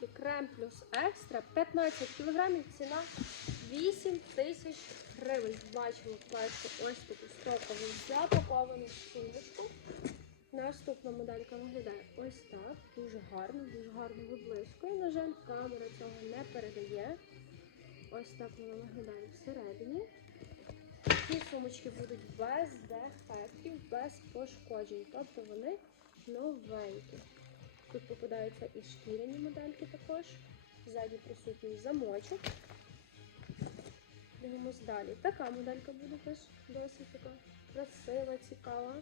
сумки крем плюс екстра 15 кг, ціна 8 тисяч гривень. Бачимо першу ось таку стокову запаковану сумочку. Наступна моделька виглядає ось так. Дуже гарно, дуже гарно виблискує. На жаль, камера цього не передає. Ось так вона виглядає всередині. Ці сумочки будуть без дефектів, без пошкоджень, тобто вони новенькі. Тут попадаються і шкіряні модельки також. Ззаді присутній замочок. Дивимось далі. Така моделька буде теж досить така красива, цікава.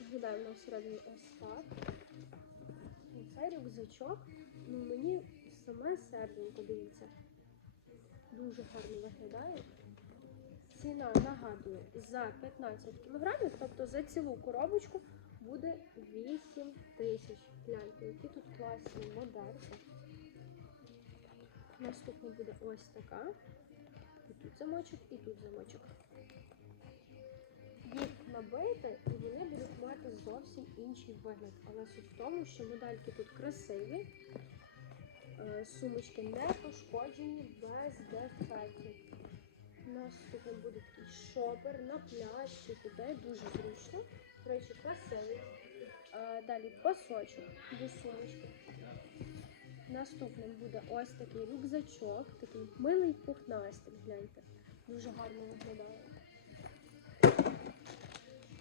Виглядає всередині ось так. Цей рюкзачок, ну мені саме серденько дивіться. Дуже гарно виглядає. Ціна нагадую за 15 кг, тобто за цілу коробочку буде 8 тисяч. Гляньте, які тут класні модельки. Наступна буде ось така. І тут замочок, і тут замочок. Їх набити, і вони будуть мати зовсім інший вигляд. Але суть в тому, що модельки тут красиві, е, сумочки не пошкоджені без дефектів. Наступним буде такий шопер на пляж чи куди, дуже зручно. До речі, красивий. Е, Далі пасочок до. Наступним буде ось такий рюкзачок, такий милий пухнастик, гляньте. Дуже гарно виглядає.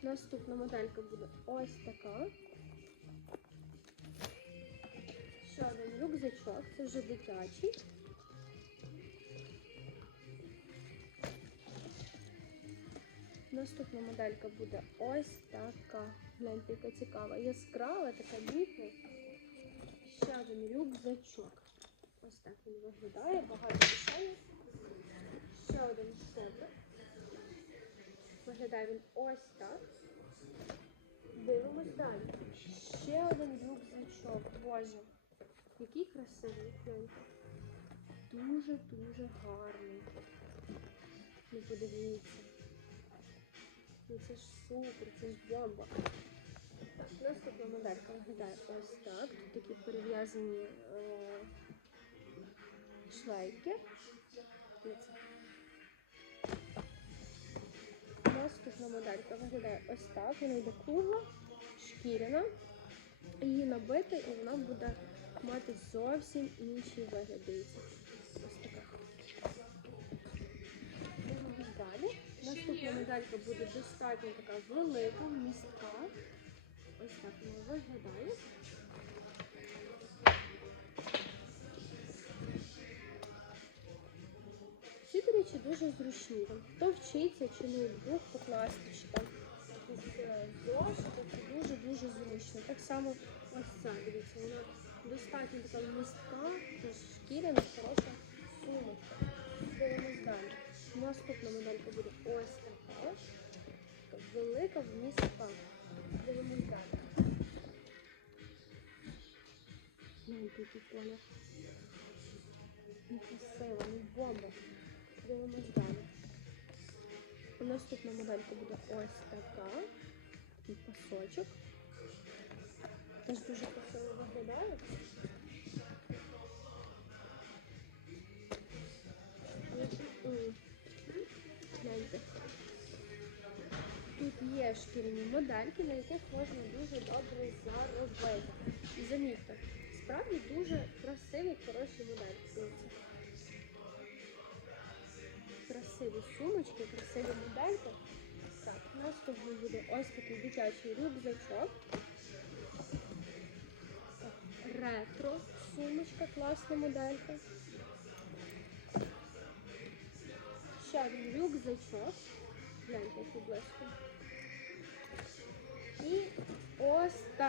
Наступна моделька буде ось така. Ще один рюкзачок, це вже дитячий. Наступна моделька буде ось така. Гляньте, яка цікава. Яскрава, така літня. Ще один рюкзачок. Ось так він виглядає, багато кишень. Ще один шопер. Виглядає він ось так. Дивимось далі. Ще один рюкзачок. Боже, який красивий. Дуже-дуже гарний. Ну подивіться. Ну це ж супер, це ж бомба. Наступна моделька виглядає ось так. Тут такі перев'язані е, шлейки. Наступна моделька виглядає ось так. Вона йде кругла, шкіряна. Її набити, і вона буде мати зовсім інший вигляд. Дивіться. Ось така. Далі. Наступна моделька буде достатньо така велика, містка. Ось так вона виглядає. Ці, до речі, дуже зручні. Там, хто вчиться, чи ноутбук покласти, чи там якісь е, це дуже-дуже зручно. Так само ось ця, дивіться, вона достатньо така містка, теж шкіряна, хороша сумочка. Наступна моделька буде велика вмістка. Дивимось далі. Гляньте, який колір. Ну, красиво, ну бомба. Дивимось далі. Наступна моделька буде ось така. Такий пасочок. Теж дуже красиво виглядає. Є шкіряні модельки, на яких можна дуже добре заробити. І замітьте, справді дуже красиві, хороші модельки. Красиві сумочки, красиві модельки. Так, наступний буде ось такий дитячий рюкзачок. Ретро сумочка, класна моделька. Ще один рюкзачок. Гляньте, який близько.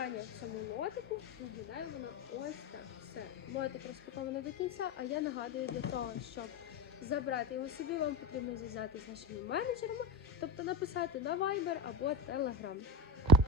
В цьому лотику виглядає вона ось так. Все. Лотик розпакований до кінця, а я нагадую для того, щоб забрати його собі, вам потрібно зв'язатися з нашими менеджерами, тобто написати на Viber або Telegram.